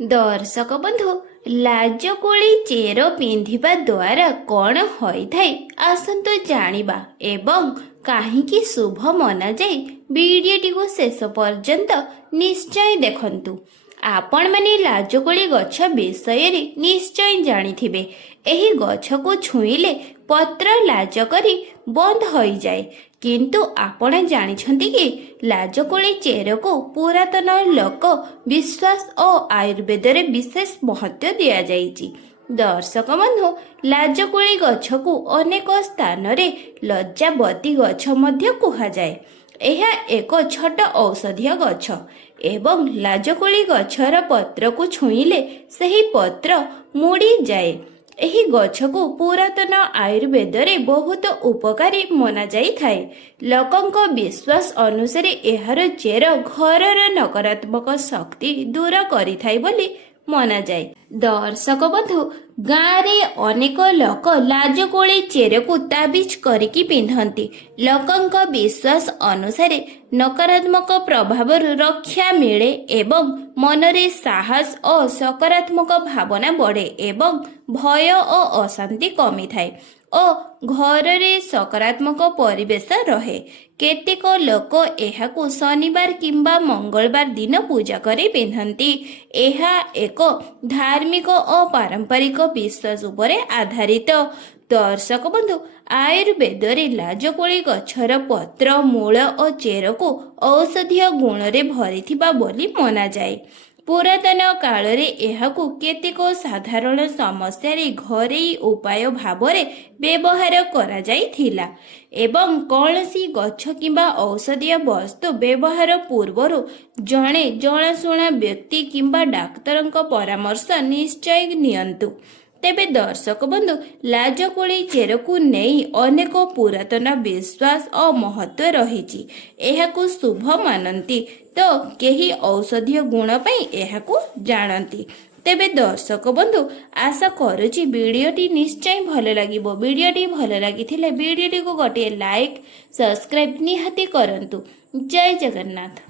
दर्शक बंधु लाजकोली चेर पिंधिबा द्वारा कौन होइथाय आसंतु जानिबा एवं काहींकि शुभ मना जाए वीडियोटी को शेष पर्यंत निश्चय देखंतु। आपण माने लाजकोली गछ विषय रे निश्चय जानिथिबे। एही गछ को छुईले पत्र लाज करी बंद होई जाए, किंतु आपण जानिछंती कि लाजकोली चेर को पुरातन लोक विश्वास और आयुर्वेद रे विशेष महत्व दिया जाइछि। दर्शक बंधु लाजकोली गछ को अनेक स्थान रे लज्जावती गछ मध्य कुहा जाए। यह एक छोट औषधीय गछ एवं लाजकोली गछर पत्र को छुईले सही पत्र मुड़ी जाए। एही गछ को पुरातन आयुर्वेद रे बहुत उपकारी मना जाई थाए। लोकंक विश्वास अनुसार एहार चेर घरर नकारात्मक शक्ति दूर करि थाए बोली मना जाए। दर्शक बंधु गाँव रे अनेक लोक लाजकोली चेर को ताबिज करिकी पिंधंती। लोकंक विश्वास अनुसार नकारात्मक प्रभाव रक्षा मिले एवं मनरे साहस और सकारात्मक भावना बढ़े एवं भय और अशांति कमी थाए और घर रे सकारात्मक परिवेश रहे। केतेक लोक एहाकु शनिवार किंबा मंगलवार दिन पूजा करी पिंधंती। एहा एक धार्मिक और पारंपरिक विश्वास उपरे आधारित। दर्शक बंधु आयुर्वेद रे लाजकोली गछर पत्र मूल और चेर को औषधीय गुण रे भरिथिबा बोली मना जाए। पुरातन काल रे एहाकु केतेक साधारण समस्या रे घरेई उपाय भावरे व्यवहार करा जाइथिला एवं कौनसी गछ किंबा औषधीय वस्तु व्यवहार पूर्वरु जणे जणाशुणा व्यक्ति किंबा डाक्तरंक परामर्श निश्चय नियंतु। तेबे दर्शक बंधु लाजकोली चेर को नहीं अनेक पुरातन विश्वास और महत्व रही। एहाकु शुभ मानती तो केही औषधीय गुण पई एहाकु जानती। तेबे दर्शक बंधु आशा करुची वीडियोटी निश्चय भल लागिबो। वीडियोटी भल लागिथिले वीडियोटी को गोटे लाइक सब्सक्राइब निहाती करंतु। जय जगन्नाथ।